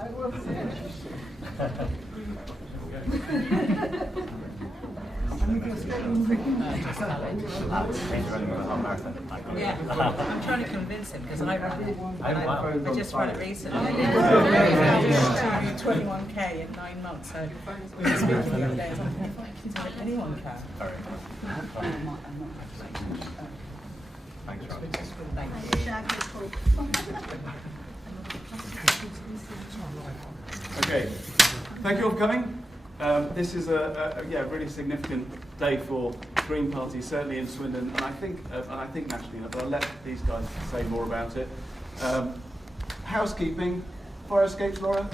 how it was. Yeah, I'm trying to convince him because I just ran it recently. 21k in 9 months. So we were speaking the other day. I think anyone can. Thanks, Rob. Thank you. Okay, thank you all for coming. This is a really significant day for the Green Party, certainly in Swindon, and I think nationally. But I'll let these guys say more about it. Housekeeping, fire escapes, Laura?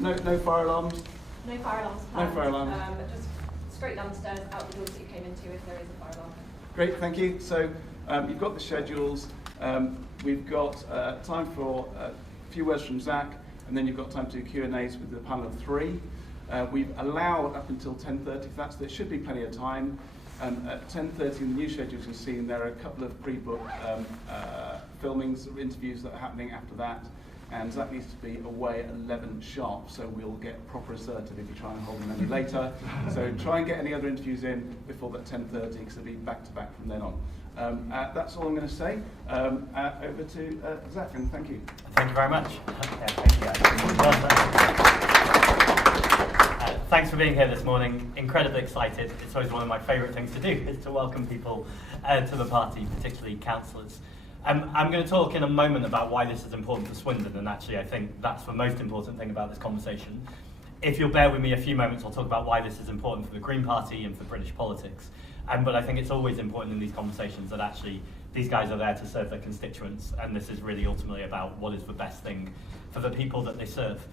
No fire alarms. No fire alarms. No fire alarms. Just straight downstairs, out the doors that you came into, if there is a fire alarm. Great, thank you. So you've got the schedules. We've got time for a few words from Zack, and then you've got time to do Q&As with the panel of 3. We've allowed up until 10:30, there should be plenty of time. At 10:30 in the new schedules you'll see there are a couple of pre-booked filmings or interviews that are happening after that, and Zack needs to be away at 11 sharp, so we'll get proper assertive if you try and hold them any later. So try and get any other interviews in before that 10:30, because it'll be back to back from then on. That's all I'm going to say. Over to Zack, and thank you. Thank you very much. Thank you. Thanks for being here this morning. Incredibly excited. It's always one of my favourite things to do, is to welcome people to the party, particularly councillors. I'm going to talk in a moment about why this is important for Swindon, and actually I think that's the most important thing about this conversation. If you'll bear with me a few moments, I'll talk about why this is important for the Green Party and for British politics. But I think it's always important in these conversations that actually these guys are there to serve their constituents, and this is really ultimately about what is the best thing for the people that they serve.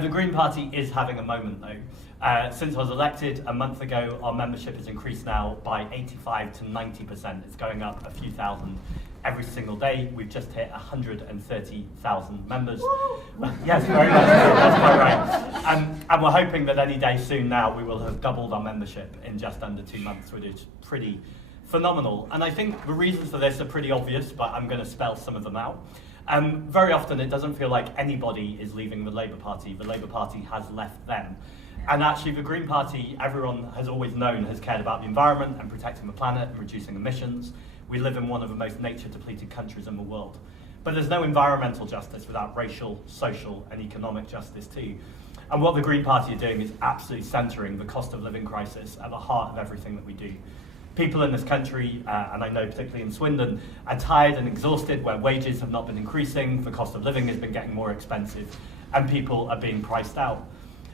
The Green Party is having a moment though. Since I was elected a month ago, our membership has increased now by 85 to 90%. It's going up a few thousand every single day. We've just hit 130,000 members. Yes, very much. That's quite right. And we're hoping that any day soon now we will have doubled our membership in just under 2 months, which is pretty phenomenal. And I think the reasons for this are pretty obvious, but I'm going to spell some of them out. Very often it doesn't feel like anybody is leaving the Labour Party. The Labour Party has left them. And actually the Green Party, everyone has always known, has cared about the environment and protecting the planet and reducing emissions. We live in one of the most nature-depleted countries in the world. But there's no environmental justice without racial, social and economic justice too. And what the Green Party are doing is absolutely centering the cost of living crisis at the heart of everything that we do. People in this country, and I know particularly in Swindon, are tired and exhausted where wages have not been increasing, the cost of living has been getting more expensive, and people are being priced out.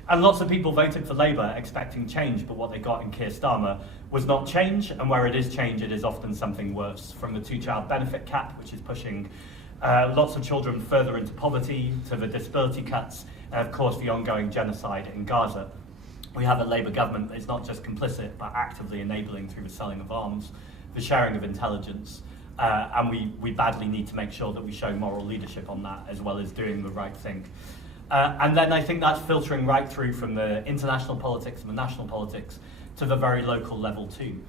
And lots of people voted for Labour expecting change, but what they got in Keir Starmer was not change, and where it is change, it is often something worse. From the 2-child benefit cap, which is pushing lots of children further into poverty, to the disability cuts, and of course the ongoing genocide in Gaza. We have a Labour government that is not just complicit, but actively enabling through the selling of arms, the sharing of intelligence, and we badly need to make sure that we show moral leadership on that, as well as doing the right thing. And then I think that's filtering right through from the international politics and the national politics to the very local level too.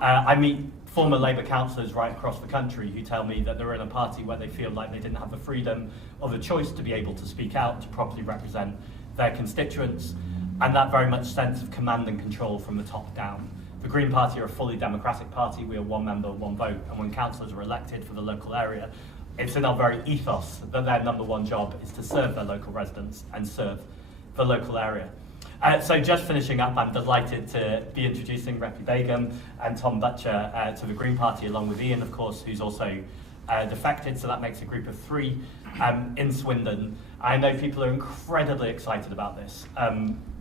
I meet former Labour councillors right across the country who tell me that they're in a party where they feel like they didn't have the freedom or the choice to be able to speak out, to properly represent their constituents, and that very much sense of command and control from the top down. The Green Party are a fully democratic party. We are one member, one vote, and when councillors are elected for the local area, it's in our very ethos that their number one job is to serve their local residents and serve the local area. So just finishing up, I'm delighted to be introducing Reppy Begum and Tom Butcher to the Green Party, along with Ian, of course, who's also defected, so that makes a group of 3 in Swindon. I know people are incredibly excited about this.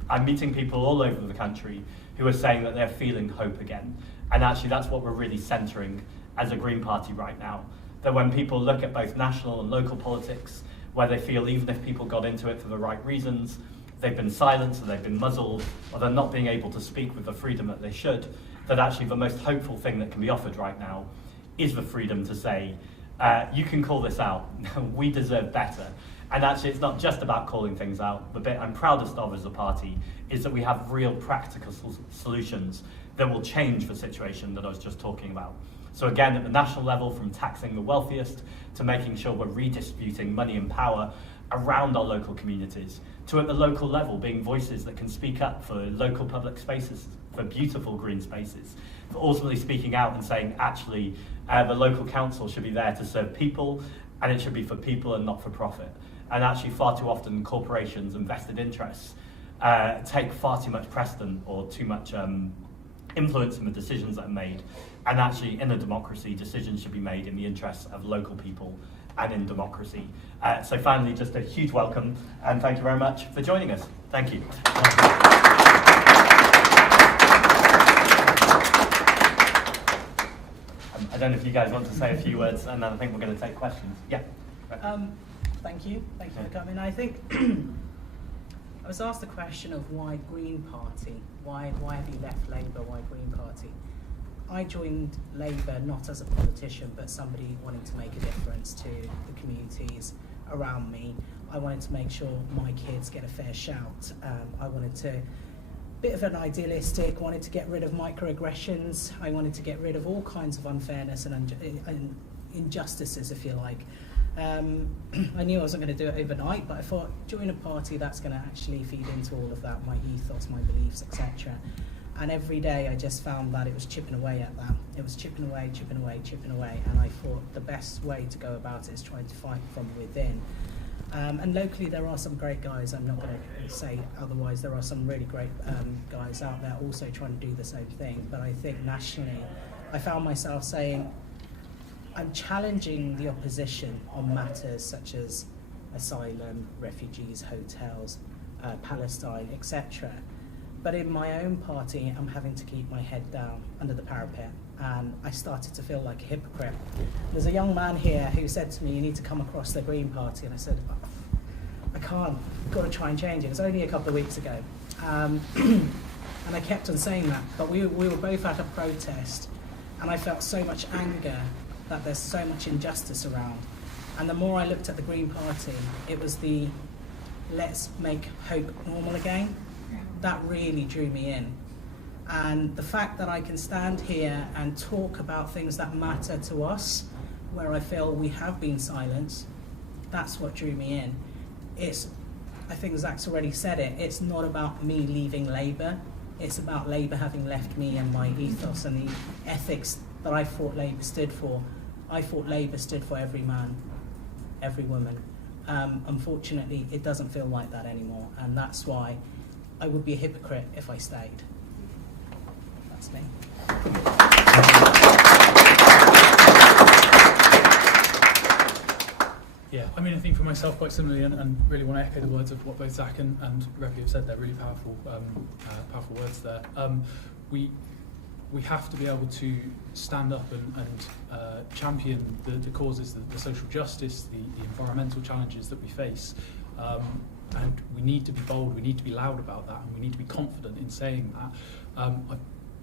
I'm meeting people all over the country who are saying that they're feeling hope again. And actually that's what we're really centering as a Green Party right now. That when people look at both national and local politics, where they feel even if people got into it for the right reasons, they've been silenced or they've been muzzled, or they're not being able to speak with the freedom that they should, that actually the most hopeful thing that can be offered right now is the freedom to say, you can call this out, we deserve better. And actually it's not just about calling things out. The bit I'm proudest of as a party is that we have real practical solutions that will change the situation that I was just talking about. So again, at the national level, from taxing the wealthiest to making sure we're redistributing money and power around our local communities, to at the local level being voices that can speak up for local public spaces, for beautiful green spaces, for ultimately speaking out and saying, actually, the local council should be there to serve people, and it should be for people and not for profit. And actually, far too often, corporations and vested interests take far too much precedent or too much influence in the decisions that are made. And actually, in a democracy, decisions should be made in the interests of local people and in democracy. So finally, just a huge welcome, and thank you very much for joining us. Thank you. I don't know if you guys want to say a few words, and then I think we're going to take questions. Yeah. Thank you for coming. I think I was asked the question of why Green Party? Why have you left Labour? Why Green Party? I joined Labour not as a politician, but somebody wanting to make a difference to the communities around me. I wanted to make sure my kids get a fair shout. I wanted to, bit of an idealistic, wanted to get rid of microaggressions. I wanted to get rid of all kinds of unfairness and injustices, if you like. I knew I wasn't going to do it overnight, but I thought join a party that's going to actually feed into all of that, my ethos, my beliefs, etc. And every day I just found that it was chipping away at that. It was chipping away, and I thought the best way to go about it is trying to fight from within. And locally there are some great guys, I'm not going to say otherwise, there are some really great guys out there also trying to do the same thing, but I think nationally I found myself saying, I'm challenging the opposition on matters such as asylum, refugees, hotels, Palestine, etc. But in my own party, I'm having to keep my head down under the parapet, and I started to feel like a hypocrite. There's a young man here who said to me, you need to come across the Green Party, and I said, I can't, I've got to try and change it. It was only a couple of weeks ago. And I kept on saying that, but we were both at a protest, and I felt so much anger that there's so much injustice around. And the more I looked at the Green Party, it was the let's make hope normal again. That really drew me in. And the fact that I can stand here and talk about things that matter to us, where I feel we have been silenced, that's what drew me in. I think Zack's already said it, it's not about me leaving Labour, it's about Labour having left me and my ethos and the ethics that I thought Labour stood for. I thought Labour stood for every man, every woman. Unfortunately, it doesn't feel like that anymore, and that's why I would be a hypocrite if I stayed. That's me. Yeah, I mean, I think for myself quite similarly, and really want to echo the words of what both Zack and Refi have said. They're really powerful, powerful words there. We have to be able to stand up and champion the causes, the social justice, the environmental challenges that we face. And we need to be bold, we need to be loud about that, and we need to be confident in saying that.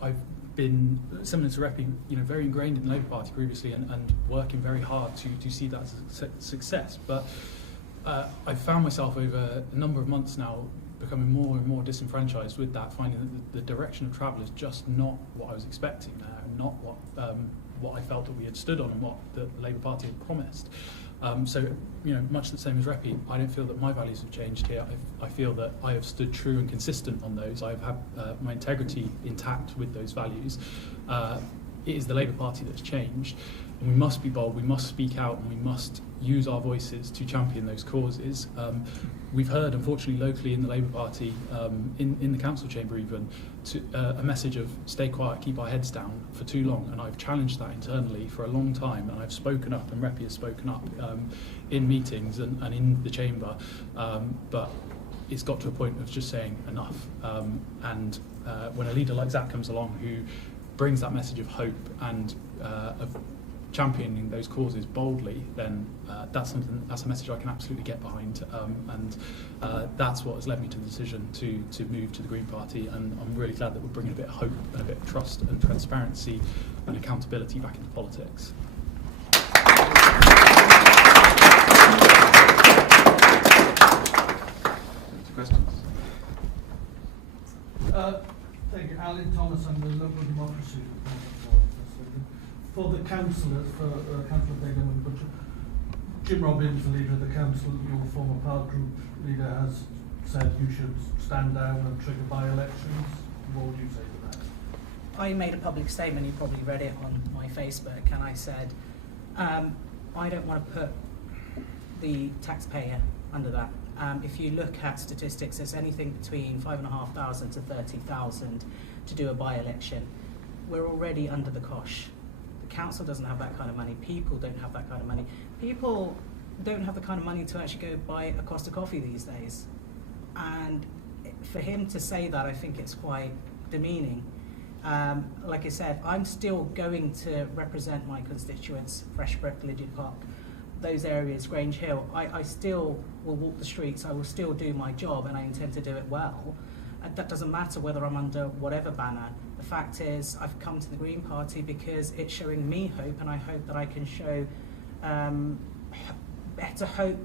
I've been, similar to Repi, very ingrained in the Labour Party previously and working very hard to see that as a success. But I've found myself over a number of months now becoming more and more disenfranchised with that, finding that the direction of travel is just not what I was expecting now, not what I felt that we had stood on and what the Labour Party had promised. So, much the same as Repi, I don't feel that my values have changed here. I feel that I have stood true and consistent on those. I have had my integrity intact with those values. It is the Labour Party that's changed, and we must be bold, we must speak out, and we must use our voices to champion those causes. We've heard, unfortunately, locally in the Labour Party, in the council chamber even, a message of stay quiet, keep our heads down for too long, and I've challenged that internally for a long time, and I've spoken up, and Repi has spoken up in meetings and in the chamber, but it's got to a point of just saying enough. And when a leader like Zack comes along who brings that message of hope and of championing those causes boldly, then that's a message I can absolutely get behind, and that's what has led me to the decision to move to the Green Party, and I'm really glad that we're bringing a bit of hope and a bit of trust and transparency and accountability back into politics. Questions? Thank you. Alan Thomas, I'm the Local Democracy for the councillors, for Councillor Begum and Butcher. Jim Robbins, the leader of the council, your former PART group leader, has said you should stand down and trigger by-elections. What would you say to that? I made a public statement, you probably read it on my Facebook, and I said, I don't want to put the taxpayer under that. If you look at statistics, there's anything between 5,500 to 30,000 to do a by-election. We're already under the cosh. The council doesn't have that kind of money. People don't have that kind of money. People don't have the kind of money to actually go buy a Costa coffee these days. And for him to say that, I think it's quite demeaning. Like I said, I'm still going to represent my constituents, Freshbrook, Lydiard Park, those areas, Grange Hill. I still will walk the streets, I will still do my job, and I intend to do it well. That doesn't matter whether I'm under whatever banner. The fact is, I've come to the Green Party because it's showing me hope, and I hope that I can show better hope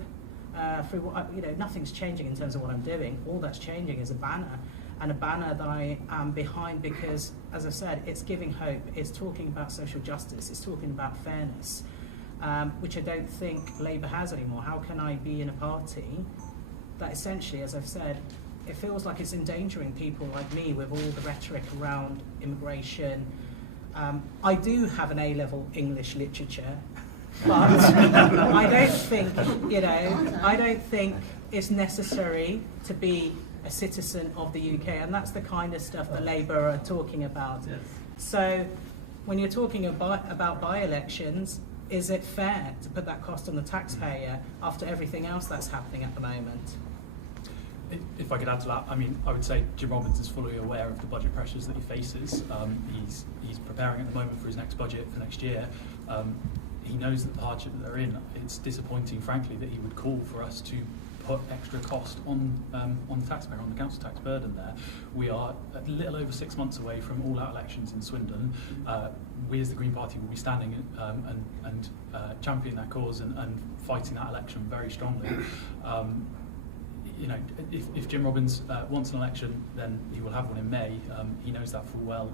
through what, nothing's changing in terms of what I'm doing. All that's changing is a banner, and a banner that I am behind because, as I've said, it's giving hope, it's talking about social justice, it's talking about fairness, which I don't think Labour has anymore. How can I be in a party that essentially, as I've said, it feels like it's endangering people like me with all the rhetoric around immigration. I do have an A-level English literature, but I don't think it's necessary to be a citizen of the UK, and that's the kind of stuff that Labour are talking about. Yes. So when you're talking about by-elections, is it fair to put that cost on the taxpayer after everything else that's happening at the moment? If I could add to that, I mean, I would say Jim Robbins is fully aware of the budget pressures that he faces. He's preparing at the moment for his next budget for next year. He knows that the hardship that they're in. It's disappointing, frankly, that he would call for us to put extra cost on the taxpayer, on the council tax burden there. We are a little over 6 months away from all-out elections in Swindon. We as the Green Party will be standing and championing that cause and fighting that election very strongly. If Jim Robbins wants an election, then he will have one in May. He knows that full well.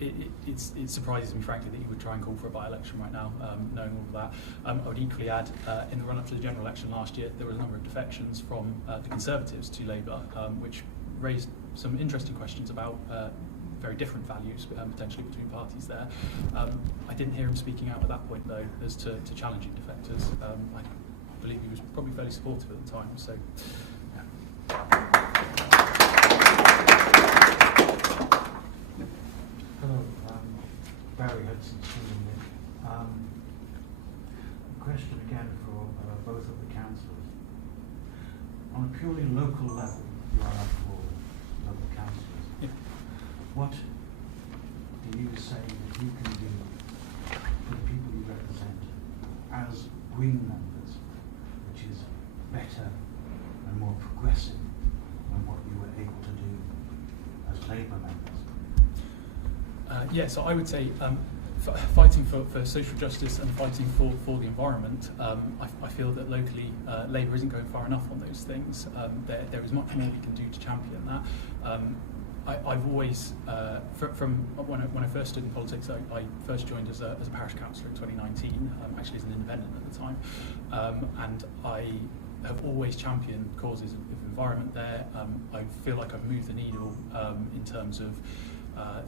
It surprises me, frankly, that he would try and call for a by-election right now, knowing all of that. I would equally add, in the run-up to the general election last year, there was a number of defections from the Conservatives to Labour, which raised some interesting questions about very different values, potentially, between parties there. I didn't hear him speaking out at that point, though, as to challenging defectors. I believe he was probably fairly supportive at the time, so yeah. Hello, Barry Hudson, Swindon. Question again for both of the councillors. On a purely local level, you are after all local councillors. Yeah. What do you say that you can do for the people you represent as Green members, which is better and more progressive than what you were able to do as Labour members? So I would say fighting for social justice and fighting for the environment, I feel that locally Labour isn't going far enough on those things. There is much more we can do to champion that. I've always, from when I first stood in politics, I first joined as a parish councillor in 2019, actually as an independent at the time, and I have always championed causes of environment there. I feel like I've moved the needle in terms of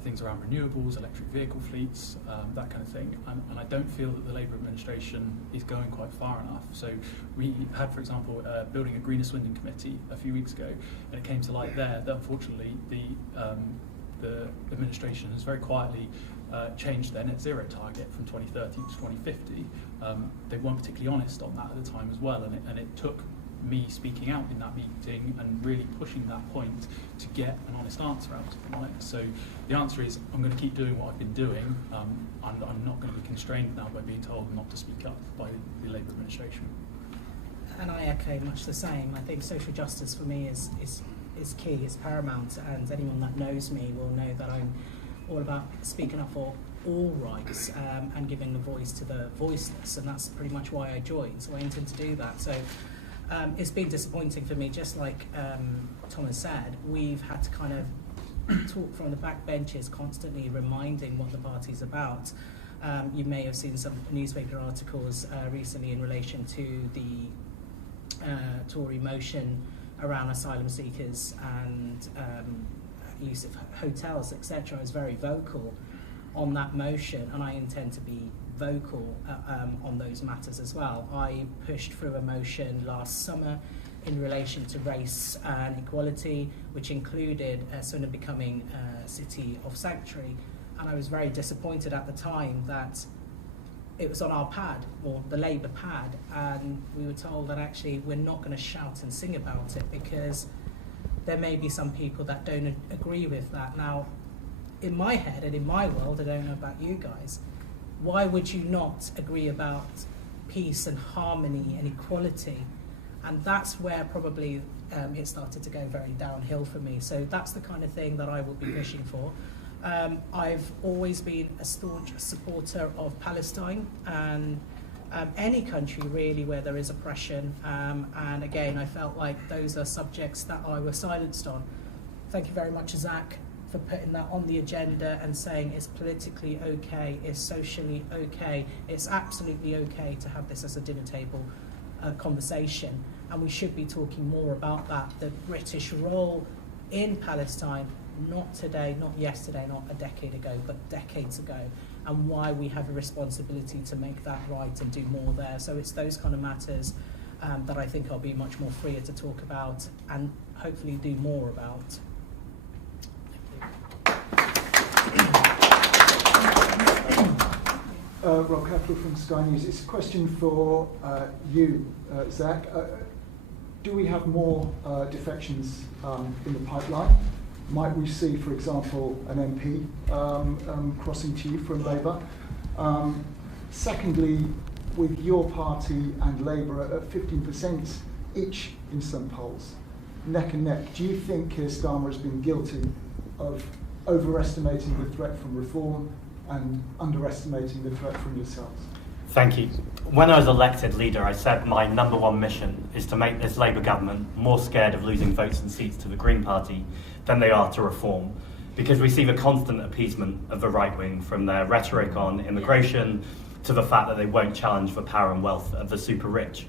things around renewables, electric vehicle fleets, that kind of thing, and I don't feel that the Labour administration is going quite far enough. So we had, for example, building a Greener Swindon committee a few weeks ago, and it came to light there that unfortunately the administration has very quietly changed their net zero target from 2030 to 2050. They weren't particularly honest on that at the time as well, and it took me speaking out in that meeting and really pushing that point to get an honest answer out of them on it. So the answer is, I'm going to keep doing what I've been doing. I'm not going to be constrained now by being told not to speak up by the Labour administration. And I echo much the same. I think social justice for me is key, it's paramount, and anyone that knows me will know that I'm all about speaking up for all rights and giving the voice to the voiceless, and that's pretty much why I joined, so I intend to do that. So it's been disappointing for me, just like Thomas said. We've had to kind of talk from the back benches, constantly reminding what the party's about. You may have seen some newspaper articles recently in relation to the Tory motion around asylum seekers and use of hotels, etc. I was very vocal on that motion, and I intend to be vocal on those matters as well. I pushed through a motion last summer in relation to race and equality, which included Swindon becoming a city of sanctuary, and I was very disappointed at the time that it was on our pad, or the Labour pad, and we were told that actually we're not going to shout and sing about it because there may be some people that don't agree with that. Now, in my head and in my world, I don't know about you guys, why would you not agree about peace and harmony and equality? And that's where probably it started to go very downhill for me. So that's the kind of thing that I will be pushing for. I've always been a staunch supporter of Palestine and any country really where there is oppression. And again, I felt like those are subjects that I was silenced on. Thank you very much, Zack, for putting that on the agenda and saying it's politically okay, it's socially okay, it's absolutely okay to have this as a dinner table conversation, and we should be talking more about that. The British role in Palestine, not today, not yesterday, not a decade ago, but decades ago, and why we have a responsibility to make that right and do more there. So it's those kind of matters that I think I'll be much more freer to talk about and hopefully do more about. Rob Capital from Sky News. It's a question for you, Zack. Do we have more defections in the pipeline? Might we see, for example, an MP crossing to you from Labour? Secondly, with your party and Labour at 15% each in some polls, neck and neck, do you think Keir Starmer has been guilty of overestimating the threat from reform and underestimating the threat from yourselves? Thank you. When I was elected leader, I said my number one mission is to make this Labour government more scared of losing votes and seats to the Green Party than they are to reform, because we see the constant appeasement of the right wing, from their rhetoric on immigration to the fact that they won't challenge the power and wealth of the super rich.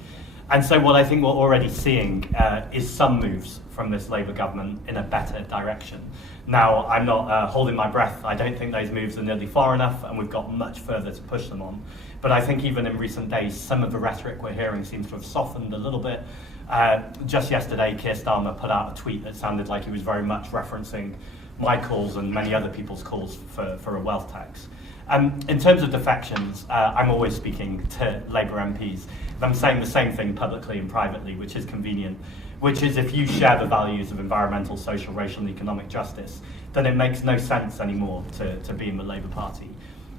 And so what I think we're already seeing is some moves from this Labour government in a better direction. Now, I'm not holding my breath. I don't think those moves are nearly far enough, and we've got much further to push them on. But I think even in recent days, some of the rhetoric we're hearing seems to have softened a little bit. Just yesterday, Keir Starmer put out a tweet that sounded like he was very much referencing my calls and many other people's calls for a wealth tax. In terms of defections, I'm always speaking to Labour MPs. I'm saying the same thing publicly and privately, which is convenient, which is if you share the values of environmental, social, racial and economic justice, then it makes no sense anymore to be in the Labour Party.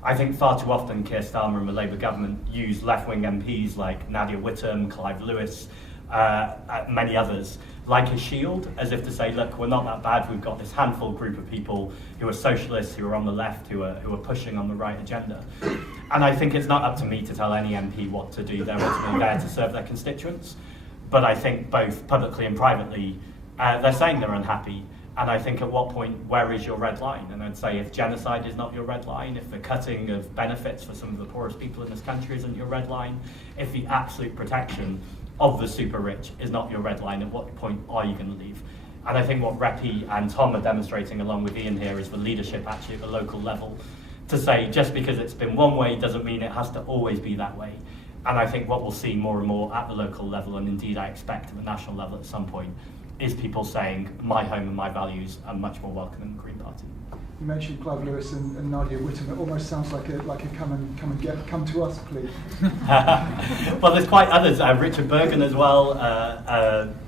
I think far too often Keir Starmer and the Labour government use left-wing MPs like Nadia Whittome, Clive Lewis, many others, like a shield, as if to say, look, we're not that bad, we've got this handful group of people who are socialists, who are on the left, who are pushing on the right agenda. And I think it's not up to me to tell any MP what to do. They're ultimately there to serve their constituents. But I think both publicly and privately, they're saying they're unhappy. And I think at what point, where is your red line? And I'd say if genocide is not your red line, if the cutting of benefits for some of the poorest people in this country isn't your red line, if the absolute protection of the super rich is not your red line, at what point are you going to leave? And I think what Repi and Tom are demonstrating along with Ian here is the leadership actually at the local level to say just because it's been one way doesn't mean it has to always be that way. And I think what we'll see more and more at the local level, and indeed I expect at the national level at some point, is people saying my home and my values are much more welcome in the Green Party. You mentioned Clive Lewis and Nadia Whittome. It almost sounds like a come to us, please. Well, there's quite others. Richard Bergen as well.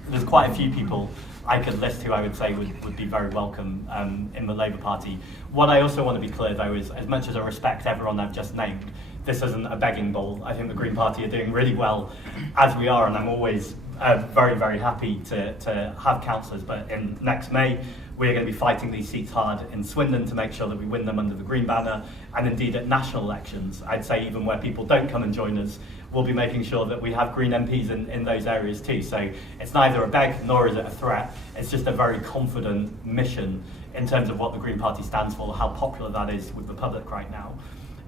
There's quite a few people I could list who I would say would be very welcome in the Labour Party. What I also want to be clear, though, is as much as I respect everyone I've just named, this isn't a begging bowl. I think the Green Party are doing really well as we are, and I'm always very, very happy to have councillors. But in next May, we're going to be fighting these seats hard in Swindon to make sure that we win them under the Green banner, and indeed at national elections, I'd say even where people don't come and join us, we'll be making sure that we have Green MPs in those areas too. So it's neither a beg nor is it a threat. It's just a very confident mission in terms of what the Green Party stands for, how popular that is with the public right now.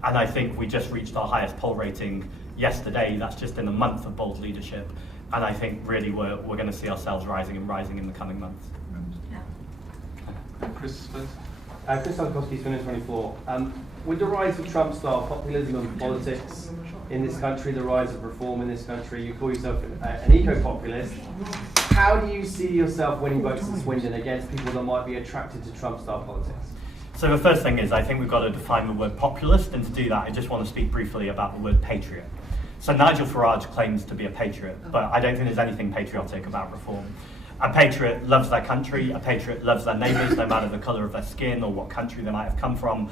And I think we just reached our highest poll rating yesterday. That's just in a month of bold leadership. And I think really we're going to see ourselves rising and rising in the coming months. Chris first. Chris Salkowski, Swindon 24. With the rise of Trump-style populism and politics in this country, the rise of reform in this country, you call yourself an eco-populist. How do you see yourself winning votes in Swindon against people that might be attracted to Trump-style politics? So the first thing is, I think we've got to define the word populist, and to do that, I just want to speak briefly about the word patriot. So Nigel Farage claims to be a patriot, but I don't think there's anything patriotic about reform. A patriot loves their country, a patriot loves their neighbours, no matter the colour of their skin or what country they might have come from,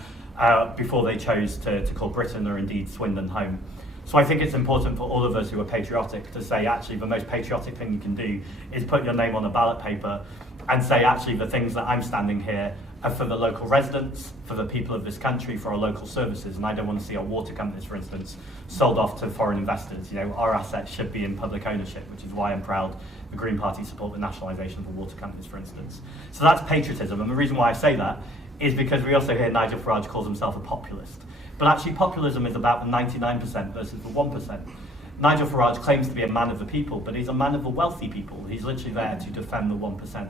before they chose to call Britain or indeed Swindon home. So I think it's important for all of us who are patriotic to say, actually, the most patriotic thing you can do is put your name on a ballot paper and say, actually, the things that I'm standing here are for the local residents, for the people of this country, for our local services. And I don't want to see our water companies, for instance, sold off to foreign investors. You know, our assets should be in public ownership, which is why I'm proud the Green Party support the nationalisation of the water companies, for instance. So that's patriotism. And the reason why I say that is because we also hear Nigel Farage calls himself a populist. But actually, populism is about the 99% versus the 1%. Nigel Farage claims to be a man of the people, but he's a man of the wealthy people. He's literally there to defend the 1%.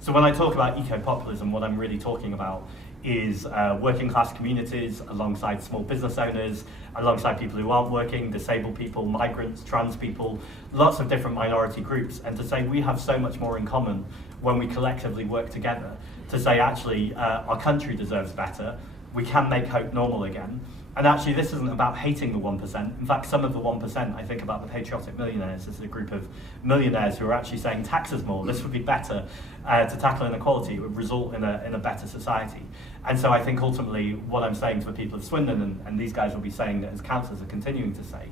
So when I talk about eco-populism, what I'm really talking about is working class communities alongside small business owners, alongside people who aren't working, disabled people, migrants, trans people, lots of different minority groups, and to say we have so much more in common when we collectively work together, to say actually our country deserves better, we can make hope normal again. And actually, this isn't about hating the 1%. In fact, some of the 1%, I think about the patriotic millionaires. This is a group of millionaires who are actually saying taxes more. This would be better to tackle inequality. It would result in a better society. And so I think ultimately what I'm saying to the people of Swindon, and these guys will be saying that as councillors are continuing to say,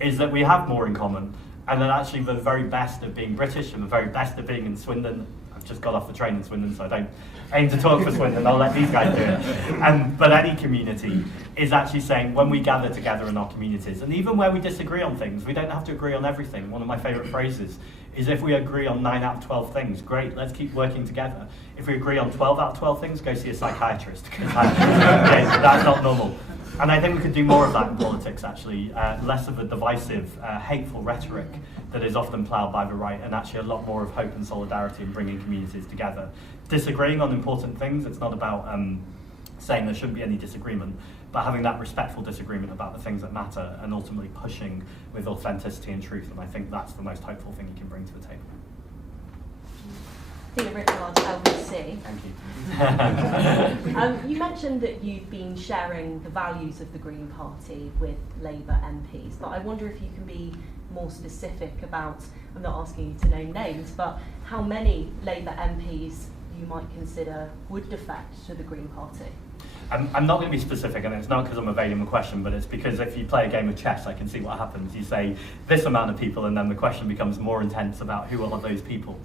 is that we have more in common. And that actually the very best of being British and the very best of being in Swindon, I've just got off the train in Swindon, so I don't aim to talk for Swindon, I'll let these guys do it. But any community is actually saying when we gather together in our communities, and even where we disagree on things, we don't have to agree on everything. One of my favourite phrases is if we agree on 9 out of 12 things, great, let's keep working together. If we agree on 12 out of 12 things, go see a psychiatrist, because that's not normal. And I think we could do more of that in politics, actually, less of a divisive, hateful rhetoric that is often ploughed by the right, and actually a lot more of hope and solidarity in bringing communities together. Disagreeing on important things, it's not about saying there shouldn't be any disagreement, but having that respectful disagreement about the things that matter and ultimately pushing with authenticity and truth. And I think that's the most hopeful thing you can bring to the table. Tina Rickard, LBC. Thank you. You mentioned that you've been sharing the values of the Green Party with Labour MPs, but I wonder if you can be more specific about, I'm not asking you to name names, but how many Labour MPs you might consider would defect to the Green Party? I'm not going to be specific, and it's not because I'm evading the question, but it's because if you play a game of chess, I can see what happens. You say this amount of people, and then the question becomes more intense about who are those people.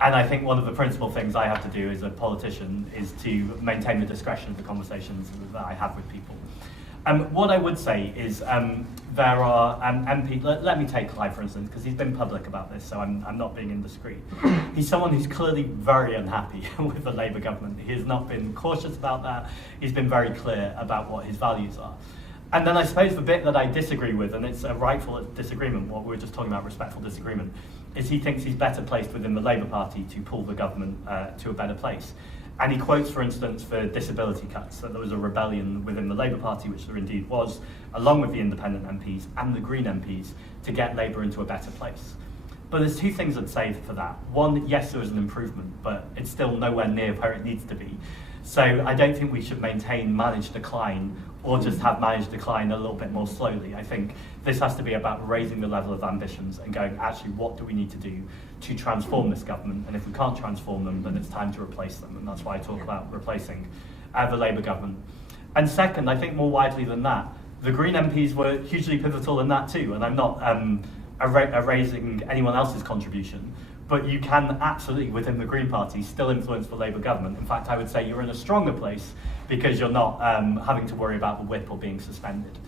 And I think one of the principal things I have to do as a politician is to maintain the discretion of the conversations that I have with people. What I would say is there are MPs, let me take Clive for instance, because he's been public about this, so I'm not being indiscreet. He's someone who's clearly very unhappy with the Labour government. He has not been cautious about that. He's been very clear about what his values are. And then I suppose the bit that I disagree with, and it's a rightful disagreement, what we were just talking about, respectful disagreement, is he thinks he's better placed within the Labour Party to pull the government to a better place. And he quotes, for instance, for disability cuts, that there was a rebellion within the Labour Party, which there indeed was, along with the independent MPs and the Green MPs, to get Labour into a better place. But there's two things I'd say for that. One, yes, there was an improvement, but it's still nowhere near where it needs to be. So I don't think we should maintain managed decline or just have managed decline a little bit more slowly. I think this has to be about raising the level of ambitions and going, actually, what do we need to do to transform this government? And if we can't transform them, then it's time to replace them. And that's why I talk about replacing the Labour government. And second, I think more widely than that, the Green MPs were hugely pivotal in that too. And I'm not erasing anyone else's contribution, but you can absolutely, within the Green Party, still influence the Labour government. In fact, I would say you're in a stronger place because you're not having to worry about the whip or being suspended.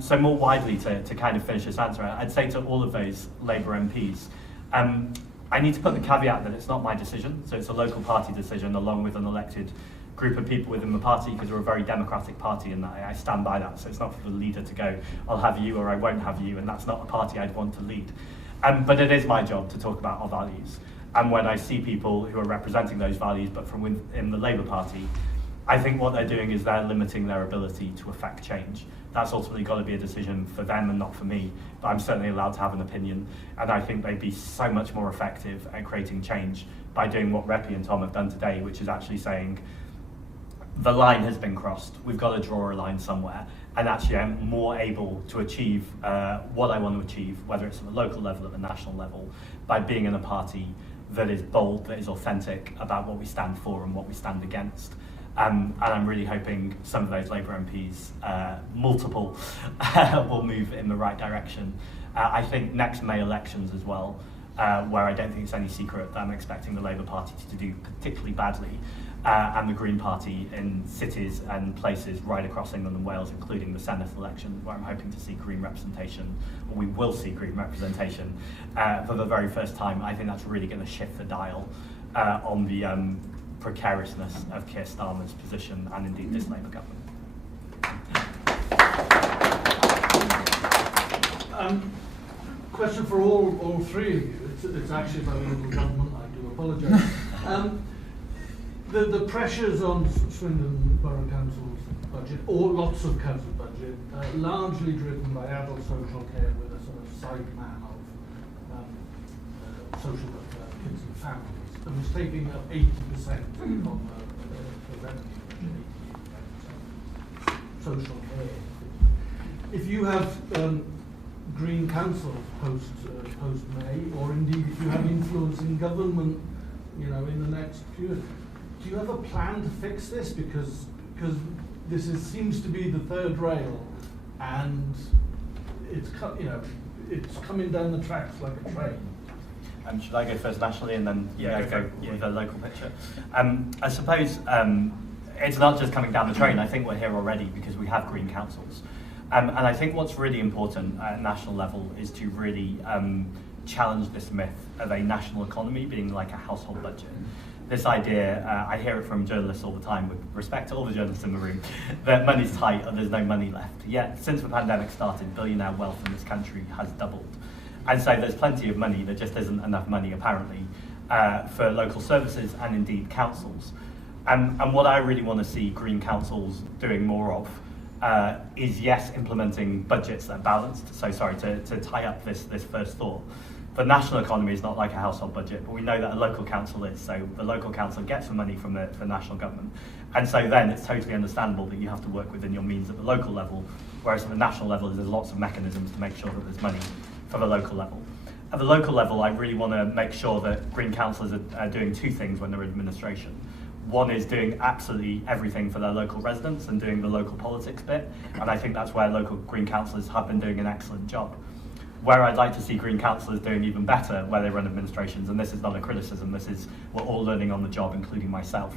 So more widely, to kind of finish this answer, I'd say to all of those Labour MPs, I need to put the caveat that it's not my decision, so it's a local party decision along with an elected group of people within the party because we're a very democratic party, and I stand by that. So it's not for the leader to go, I'll have you or I won't have you, and that's not a party I'd want to lead. But it is my job to talk about our values. And when I see people who are representing those values but from within the Labour Party, I think what they're doing is they're limiting their ability to affect change. That's ultimately got to be a decision for them and not for me, but I'm certainly allowed to have an opinion, and I think they'd be so much more effective at creating change by doing what Reppy and Tom have done today, which is actually saying, the line has been crossed, we've got to draw a line somewhere, and actually I'm more able to achieve what I want to achieve, whether it's at the local level or the national level, by being in a party that is bold, that is authentic about what we stand for and what we stand against. And I'm really hoping some of those Labour MPs, multiple, will move in the right direction. I think next May elections as well, where I don't think it's any secret that I'm expecting the Labour Party to do particularly badly, and the Green Party in cities and places right across England and Wales, including the Senate election, where I'm hoping to see Green representation, or we will see Green representation for the very first time. I think that's really going to shift the dial on the precariousness of Keir Starmer's position and indeed this Labour government. Question for all three of you. It's actually about local government. I do apologise. The pressures on Swindon Borough Council's budget, or lots of council budget, largely driven by adult social care with a sort of side plan of social kids and families, and was taking up 80% of the revenue budget, 80%. Social care. If you have Green councils post May, or indeed if you have influence in government, in the next few years, do you have a plan to fix this? Because this seems to be the third rail, and it's coming down the tracks like a train. Should I go first nationally and then go with the local picture? I suppose it's not just coming down the train. I think we're here already because we have green councils. And I think what's really important at national level is to really challenge this myth of a national economy being like a household budget. This idea, I hear it from journalists all the time, with respect to all the journalists in the room, that money's tight and there's no money left. Yet, since the pandemic started, billionaire wealth in this country has doubled. And so there's plenty of money, there just isn't enough money, apparently, for local services and indeed councils. And what I really want to see green councils doing more of is, yes, implementing budgets that are balanced. So sorry, to tie up this first thought. The national economy is not like a household budget, but we know that a local council is. So the local council gets the money from the national government. And so then it's totally understandable that you have to work within your means at the local level, whereas at the national level, there's lots of mechanisms to make sure that there's money for the local level. At the local level, I really want to make sure that green councillors are doing two things when they're in administration. One is doing absolutely everything for their local residents and doing the local politics bit, and I think that's where local green councillors have been doing an excellent job. Where I'd like to see green councillors doing even better where they run administrations, and this is not a criticism, this is we're all learning on the job, including myself,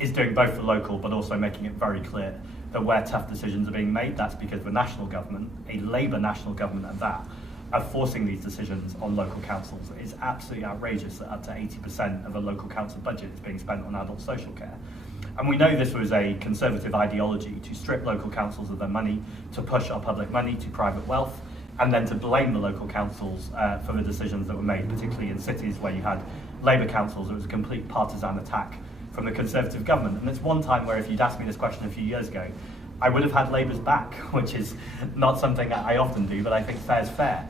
is doing both the local but also making it very clear that where tough decisions are being made, that's because the national government, a Labour national government at that, are forcing these decisions on local councils. It is absolutely outrageous that up to 80% of a local council budget is being spent on adult social care. And we know this was a conservative ideology to strip local councils of their money, to push our public money to private wealth, and then to blame the local councils for the decisions that were made, particularly in cities where you had Labour councils. It was a complete partisan attack from the Conservative government. And it's one time where if you'd asked me this question a few years ago, I would have had Labour's back, which is not something I often do, but I think fair's fair.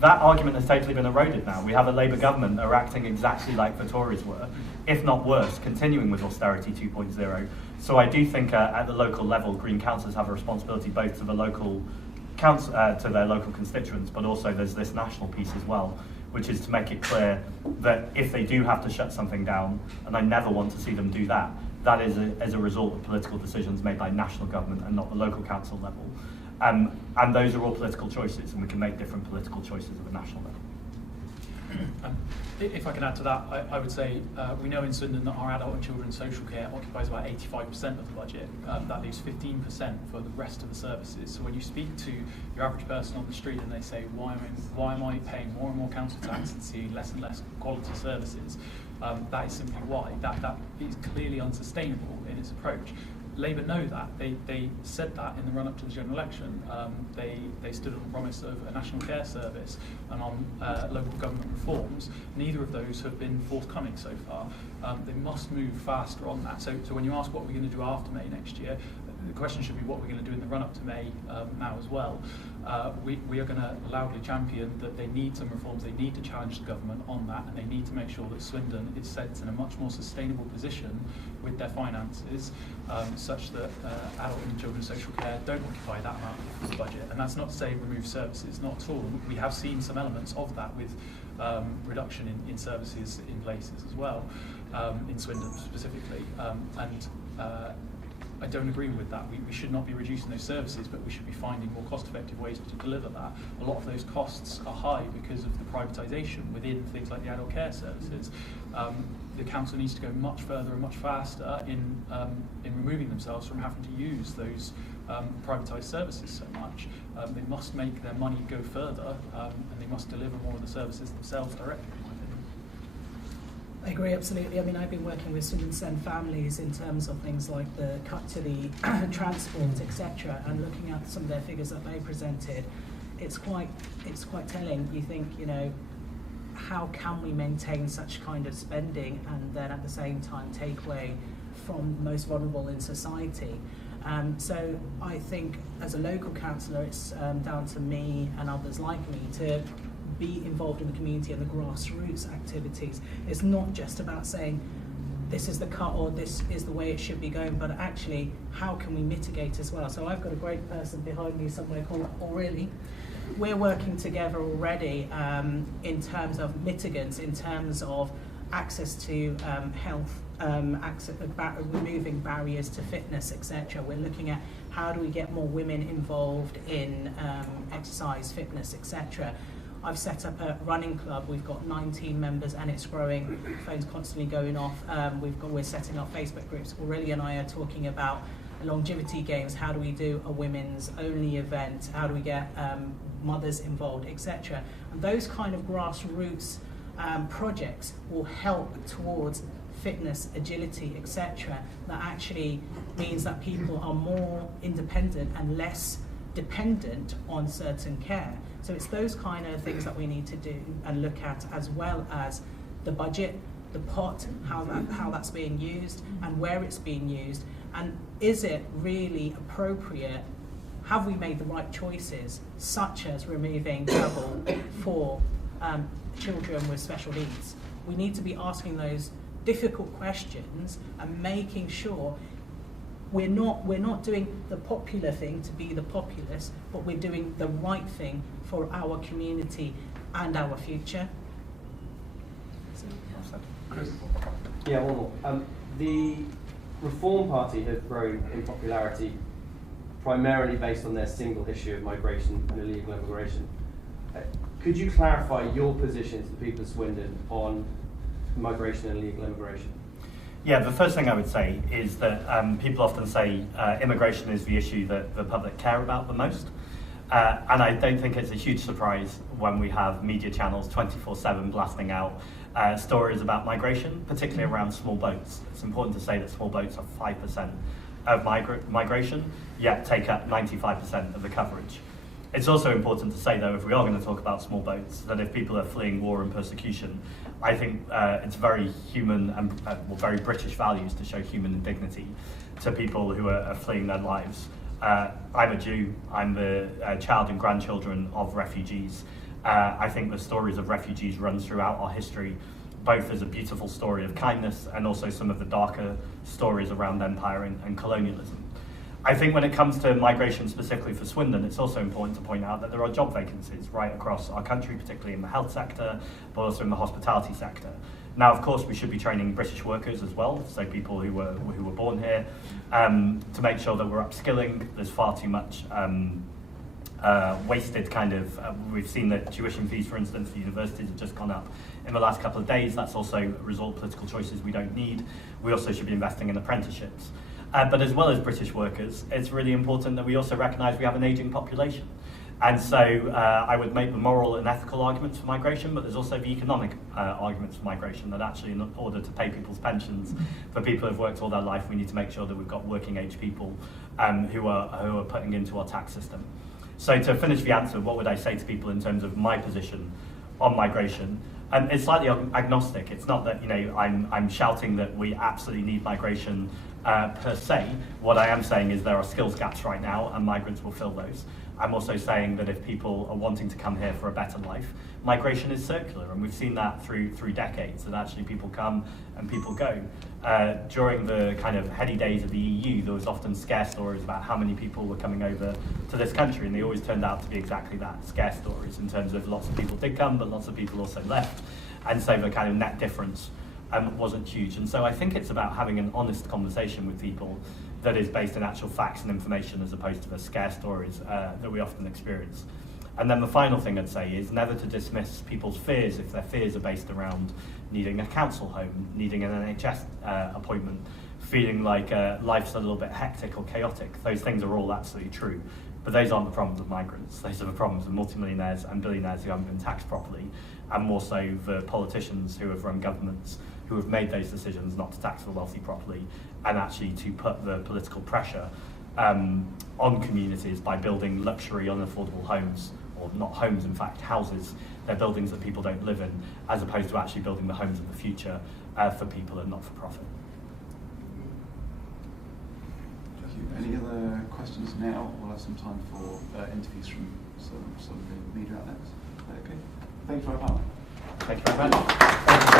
That argument has totally been eroded now. We have a Labour government that are acting exactly like the Tories were, if not worse, continuing with austerity 2.0. So I do think at the local level, green councillors have a responsibility both to the local council, to their local constituents, but also there's this national piece as well, which is to make it clear that if they do have to shut something down, and I never want to see them do that, that is as a result of political decisions made by national government and not the local council level. And those are all political choices, and we can make different political choices at the national level. If I can add to that, I would say we know in Swindon that our adult and children's social care occupies about 85% of the budget. That leaves 15% for the rest of the services. So when you speak to your average person on the street and they say, why am I paying more and more council tax and seeing less and less quality services, that is simply why. That is clearly unsustainable in its approach. Labour know that. They said that in the run-up to the general election. They stood on the promise of a national care service and on local government reforms. Neither of those have been forthcoming so far. They must move faster on that. So when you ask what we're going to do after May next year, the question should be what we're going to do in the run-up to May now as well. We are going to loudly champion that they need some reforms, they need to challenge the government on that, and they need to make sure that Swindon is set in a much more sustainable position with their finances, such that adult and children's social care don't occupy that amount of the budget. And that's not to say remove services, not at all. We have seen some elements of that with reduction in services in places as well, in Swindon specifically. I don't agree with that. We should not be reducing those services, but we should be finding more cost-effective ways to deliver that. A lot of those costs are high because of the privatisation within things like the adult care services. The council needs to go much further and much faster in removing themselves from having to use those privatised services so much. They must make their money go further, and they must deliver more of the services themselves directly. I agree, absolutely. I mean, I've been working with Swindon Send families in terms of things like the cut to the transport, etc., and looking at some of their figures that they presented, it's quite telling. You think, you know, how can we maintain such kind of spending and then at the same time take away from the most vulnerable in society? So I think as a local councillor, it's down to me and others like me to be involved in the community and the grassroots activities. It's not just about saying this is the cut or this is the way it should be going, but actually how can we mitigate as well? So I've got a great person behind me somewhere called Aurelie. We're working together already in terms of mitigants, in terms of access to health, removing barriers to fitness, etc. We're looking at how do we get more women involved in exercise, fitness, etc. I've set up a running club. We've got 19 members and it's growing. Phones constantly going off. We're setting up Facebook groups. Aurelie and I are talking about longevity games. How do we do a women's only event? How do we get mothers involved, etc. And those kind of grassroots projects will help towards fitness, agility, etc. That actually means that people are more independent and less dependent on certain care. So it's those kind of things that we need to do and look at, as well as the budget, the pot, how that's being used and where it's being used, and is it really appropriate? Have we made the right choices, such as removing travel for children with special needs? We need to be asking those difficult questions and making sure we're not doing the popular thing to be the populace, but we're doing the right thing for our community and our future. Chris? Yeah, one more. The Reform Party have grown in popularity primarily based on their single issue of migration and illegal immigration. Could you clarify your position to the people of Swindon on migration and illegal immigration? Yeah, the first thing I would say is that people often say immigration is the issue that the public care about the most. And I don't think it's a huge surprise when we have media channels 24/7 blasting out stories about migration, particularly around small boats. It's important to say that small boats are 5% of migration, yet take up 95% of the coverage. It's also important to say, though, if we are going to talk about small boats, that if people are fleeing war and persecution, I think it's very human and very British values to show human dignity to people who are fleeing their lives. I'm a Jew. I'm the child and grandchildren of refugees. I think the stories of refugees run throughout our history, both as a beautiful story of kindness and also some of the darker stories around empire and colonialism. I think when it comes to migration specifically for Swindon, it's also important to point out that there are job vacancies right across our country, particularly in the health sector, but also in the hospitality sector. Now, of course, we should be training British workers as well, so people who were born here, to make sure that we're upskilling. There's far too much wasted kind of, we've seen that tuition fees, for instance, for universities have just gone up in the last couple of days. That's also a result of political choices we don't need. We also should be investing in apprenticeships. But as well as British workers, it's really important that we also recognise we have an ageing population. And so I would make the moral and ethical arguments for migration, but there's also the economic arguments for migration, that actually in order to pay people's pensions for people who've worked all their life, we need to make sure that we've got working age people who are putting into our tax system. So to finish the answer, what would I say to people in terms of my position on migration? It's slightly agnostic. It's not that, you know, I'm shouting that we absolutely need migration per se. What I am saying is there are skills gaps right now, and migrants will fill those. I'm also saying that if people are wanting to come here for a better life, migration is circular, and we've seen that through decades, that actually people come and people go. During the kind of heady days of the EU, there was often scare stories about how many people were coming over to this country, and they always turned out to be exactly that, scare stories, in terms of lots of people did come, but lots of people also left. And so the kind of net difference wasn't huge. And so I think it's about having an honest conversation with people that is based in actual facts and information, as opposed to the scare stories that we often experience. And then the final thing I'd say is never to dismiss people's fears if their fears are based around needing a council home, needing an NHS appointment, feeling like life's a little bit hectic or chaotic. Those things are all absolutely true. But those aren't the problems of migrants. Those are the problems of multimillionaires and billionaires who haven't been taxed properly, and more so the politicians who have run governments who have made those decisions not to tax the wealthy properly, and actually to put the political pressure on communities by building luxury, unaffordable homes, or not homes, in fact, houses. They're buildings that people don't live in, as opposed to actually building the homes of the future for people and not for profit. Thank you. Any other questions now? We'll have some time for interviews from some of the media outlets. Okay. Thank you for our panel. Thank you very much.